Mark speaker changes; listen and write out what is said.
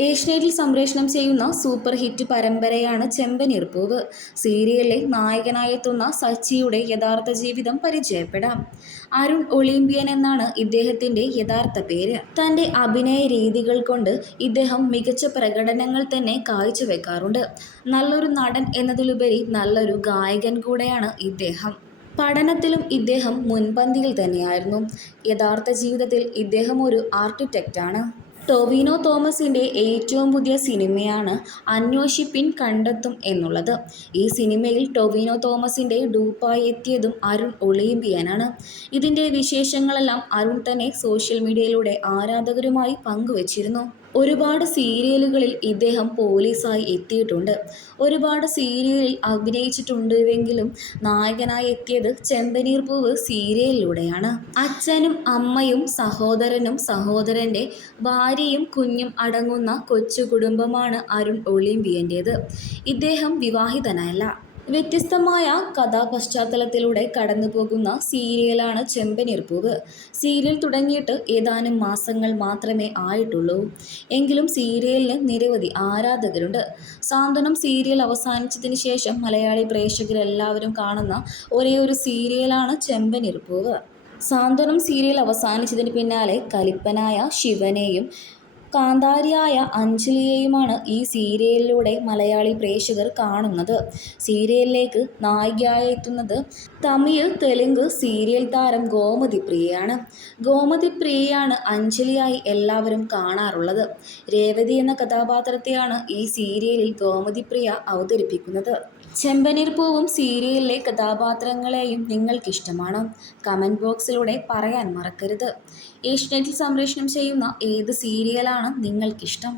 Speaker 1: ഏഷ്യനെറ്റിൽ സംപ്രേഷണം ചെയ്യുന്ന super hit പരമ്പരയാണ് ചെമ്പനീർപ്പൂവ് സീരിയലിലെ നായകനായെത്തുന്ന സച്ചിയുടെ യഥാർത്ഥ ജീവിതം പരിചയപ്പെടാം. അരുൺ ഒളിമ്പിയൻ എന്നാണ് ഇദ്ദേഹത്തിന്റെ യഥാർത്ഥ പേര്. തന്റെ അഭിനയ രീതികൾ കൊണ്ട് ഇദ്ദേഹം മികച്ച പ്രകടനങ്ങൾ തന്നെ കാഴ്ചവെക്കാറുണ്ട്. നല്ലൊരു നടൻ എന്നതിലുപരി നല്ലൊരു ഗായകൻ കൂടെയാണ് ഇദ്ദേഹം. പഠനത്തിലും ഇദ്ദേഹം മുൻപന്തിയിൽ തന്നെയായിരുന്നു. യഥാർത്ഥ ജീവിതത്തിൽ ഇദ്ദേഹം ഒരു ആർക്കിടെക്റ്റാണ്. ടൊവിനോ തോമസിന്റെ ഏറ്റവും പുതിയ സിനിമയാണ് അന്വേഷിപ്പിൻ കണ്ടെത്തും എന്നുള്ളത്. ഈ സിനിമയിൽ ടൊവിനോ തോമസിന്റെ ഡൂപ്പായി എത്തിയതും അരുൺ ഒളിമ്പിയനാണ്. ഇതിന്റെ വിശേഷങ്ങളെല്ലാം അരുൺ തന്നെ സോഷ്യൽ മീഡിയയിലൂടെ ആരാധകരുമായി പങ്കുവച്ചിരുന്നു. ഒരുപാട് സീരിയലുകളിൽ ഇദ്ദേഹം പോലീസായി എത്തിയിട്ടുണ്ട്. ഒരുപാട് സീരിയലിൽ അഭിനയിച്ചിട്ടുണ്ടെങ്കിലും നായകനായി എത്തിയത് ചെമ്പനീർ പൂവ് സീരിയലിലൂടെയാണ്. അച്ഛനും അമ്മയും സഹോദരനും സഹോദരന്റെ ഭാര്യയും കുഞ്ഞും അടങ്ങുന്ന കൊച്ചു കുടുംബമാണ് അരുൺ ഒളിമ്പിയന്റേത്. ഇദ്ദേഹം വിവാഹിതനല്ല. വ്യത്യസ്തമായ കഥാപശ്ചാത്തലത്തിലൂടെ കടന്നു പോകുന്ന സീരിയലാണ് ചെമ്പനീർപ്പൂവ് സീരിയൽ തുടങ്ങിയിട്ട് ഏതാനും മാസങ്ങൾ മാത്രമേ ആയിട്ടുള്ളൂ. എങ്കിലും സീരിയലിന് നിരവധി ആരാധകരുണ്ട്. സാന്ത്വനം സീരിയൽ അവസാനിച്ചതിന് ശേഷം മലയാളി പ്രേക്ഷകരെല്ലാവരും കാണുന്ന ഒരേ ഒരു സീരിയലാണ് ചെമ്പനീർപ്പൂവ് സാന്ത്വനം സീരിയൽ അവസാനിച്ചതിന് പിന്നാലെ കലിപ്പനായ ശിവനെയും കാന്താരിയായ അഞ്ജലിയെയുമാണ് ഈ സീരിയലിലൂടെ മലയാളി പ്രേക്ഷകർ കാണുന്നത്. സീരിയലിലേക്ക് നായികയായി എത്തുന്നത് തമിഴ് തെലുങ്ക് സീരിയൽ താരം ഗോമതി പ്രിയയാണ്. ഗോമതി പ്രിയയാണ് അഞ്ജലിയായി എല്ലാവരും കാണാറുള്ളത്. രേവതി എന്ന കഥാപാത്രത്തെയാണ് ഈ സീരിയലിൽ ഗോമതി പ്രിയ അവതരിപ്പിക്കുന്നത്. ചെമ്പനീർ പൂവും സീരിയലിലെ കഥാപാത്രങ്ങളെയും നിങ്ങൾക്കിഷ്ടമാണോ. കമന്റ് ബോക്സിലൂടെ പറയാൻ മറക്കരുത്. ഏഷ്യനെറ്റിൽ സംപ്രേഷണം ചെയ്യുന്ന ഏത് സീരിയലാണ് നിങ്ങൾക്കിഷ്ടം?